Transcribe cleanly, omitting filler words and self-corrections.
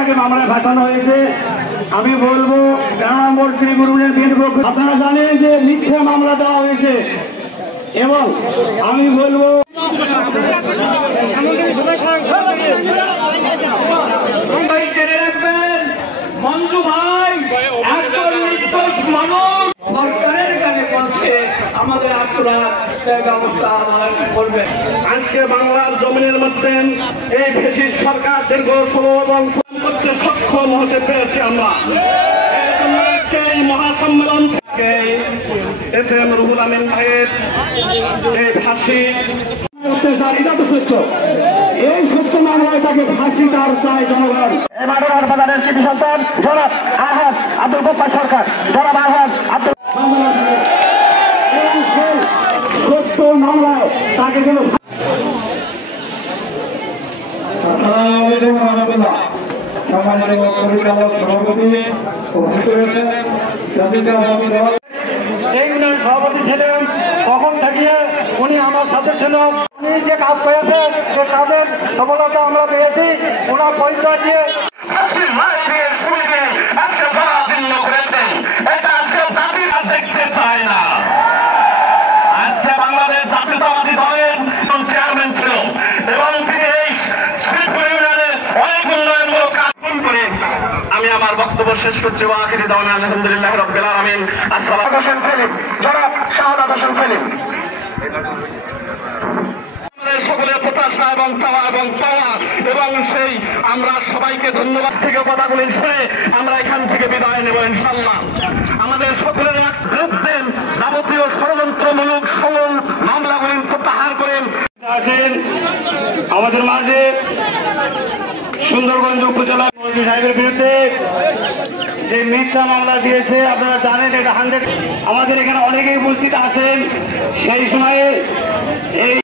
তাকে মামলায় ফাঁসানো হয়েছে। আমি বলবো আপনারা জানেন যে মিথ্যা মামলা দেওয়া হয়েছে এবং আমি বলবো মঞ্জু ভাই একজন নির্দোষ মানুষ, সরকারের কানে বলছে আমাদের আপনারা ব্যবস্থা করবেন। আজকে বাংলার জমিনের মধ্যে এই ফ্যাসিস্ট সরকার দীর্ঘ 16 এবং করতে সক্ষম হতে পেরেছি আমরা। এই মহাসম্মেলন থেকে এসএম রুহুল আমিন ভাইয়ের এই ফাঁসি এটা তো সত্য, এই সত্য মামলায় তাকে ফাঁসি তার চাই জনগণ। মাদুরার বাজারের কৃতি সন্তান জনাব আলহাজ আব্দুল গফফার সরকার, জনাব আলহাজ আব্দুল সত্য মামলায় তাকে যেন সভাপতি ছিলেন তখন থেকে উনি আমার সাথে ছিল। উনি যে কাজ করেছে সে কাজের সফলতা আমরা পেয়েছি। ওনার পরিচয় দিয়ে দেখতে চায় না। আজকে বাংলাদেশ জাতীয়তাবাদী দলের চেয়ারম্যান ছিল এবং তিনি এই শ্রীপুর ইউনিয়নের অনেক উন্নয়নমূলক কাজ করে। আমি আমার বক্তব্য শেষ করছি। ওয়াখিরি দাওয়ানা আলহামদুলিল্লাহ রাব্বিল আলামিন। আসসালামু হোসেন সেলিম, জনাব শাহাদাত হোসেন সেলিম। সকলের প্রত্যাশা এবং চাওয়া এবং পাওয়া এবং সেই আমরা সবাইকে ধন্যবাদ থেকে কথাগুলি শুনে আমরা এখান থেকে বিদায় নেব ইনশাআল্লাহ। আমাদের সকলের বিরুদ্ধে যাবতীয় ষড়যন্ত্রমূলক সকল মামলাগুলি প্রত্যাহার করেন। আছেন আমাদের মাঝে সুন্দরগঞ্জ উপজেলা সাহেবের বিরুদ্ধে যে মিথ্যা মামলা দিয়েছে আপনারা জানেন এটা 100। আমাদের এখানে অনেকেই উপস্থিত আছেন। সেই সময়ে এই